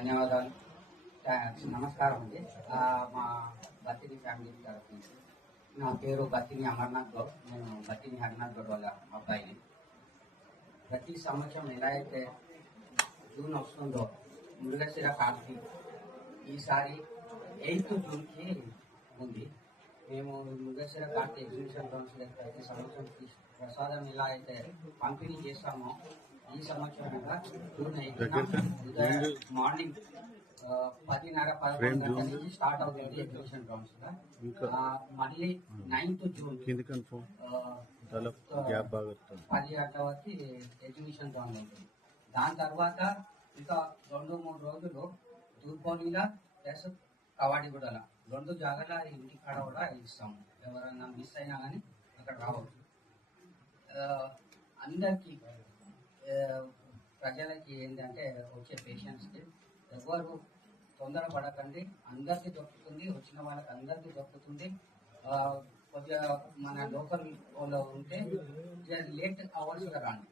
ధన్యవాదాలు. నమస్కారం అండి. మా బతిని ఫ్యామిలీ తరఫు నుంచి నా పేరు బతిని అమర్నాథ్ గౌడ్. నేను బతిని హరినాథ్ గౌడ్ వాళ్ళ అబ్బాయిని. ప్రతి సంవత్సరం ఎలా అయితే జూన్ వస్తుందో మృగశిర కార్తీ ఈసారి ఎయిత్ జూన్కి ఉంది. మేము మృగశిర కార్తీ ఎగ్జిబిషన్ దగ్గర ప్రతి సంవత్సరం ప్రసాదం ఎలా అయితే పంపిణీ చేస్తామో ఈ సంవత్సరం జూన్ ఎయిత్ మార్నింగ్ పదిన్నర పదకొండు గంటల నుంచి స్టార్ట్ అవుతుంది ఎగ్జిబిషన్ ఇంకా? మళ్ళీ నైన్త్ జూన్ పది గంటల వరకు ఎగ్జిబిషన్ గ్రౌండ్ ఉంటుంది. దాని తర్వాత ఇంకా రెండు మూడు రోజులు దూర్పౌలిలా ప్లస్ కవాడిగూడల రెండు జాగాల ఇంటి కాడ కూడా ఇస్తాము ఎవరన్నా మిస్ అయినా కానీ అక్కడ రావచ్చు. అందరికీ ప్రజలకి ఏంటంటే వచ్చే పేషెంట్స్కి ఎవరు తొందర పడకండి అందరికీ దొరుకుతుంది వచ్చిన వాళ్ళకి అందరికీ దొరుకుతుంది. కొద్దిగా మన లోకల్ వాళ్ళు ఉంటే లేట్ అవర్స్గా రాండి.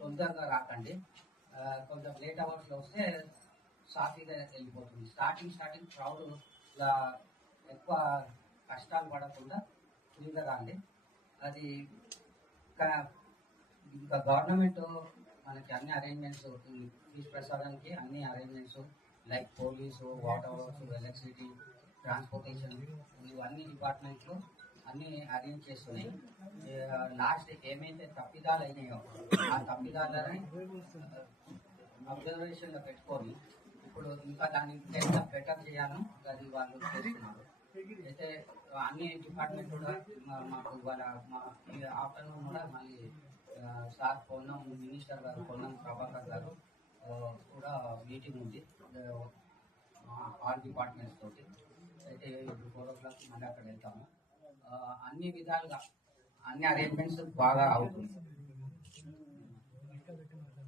తొందరగా రాకండి. కొంచెం లేట్ అవర్స్లో వస్తే సాఫీగా వెళ్ళిపోతుంది స్టార్టింగ్ స్టార్టింగ్ క్రౌడ్ ఇలా ఎక్కువ కష్టాలు పడకుండా ఫ్రీగా రాలి అది ఇంకా గవర్నమెంట్ మనకి అన్ని అరేంజ్మెంట్స్ ఫీజ్ ప్రసాదానికి అన్ని arrangements like police water house electricity transportation ఇవన్నీ డిపార్ట్మెంట్లు అన్ని అరేంజ్ చేస్తున్నాయి. లాస్ట్ ఏమైతే తప్పిదాలు అయినాయో ఆ తప్పిదాలని అబ్జర్వేషన్లో పెట్టుకొని ఇప్పుడు ఇంకా దాన్ని ఎంత బెటర్ చేయాలో అది వాళ్ళు చేస్తున్నారు అయితే అన్ని డిపార్ట్మెంట్ కూడా మాకు వాళ్ళ మా ఆఫ్టర్నూన్ కూడా మళ్ళీ సార్ పొన్నం మినిస్టర్ గారు పొన్నం ప్రభాకర్ గారు కూడా మీటింగ్ ఉంది. ఆల్ డిపార్ట్మెంట్స్ తోటి. అయితే ఇప్పుడు ఫోర్ ఓ క్లాక్ మళ్ళీ అక్కడ వెళ్తాము. అన్ని విధాలుగా అన్ని అరేంజ్మెంట్స్ బాగా అవుతుంది.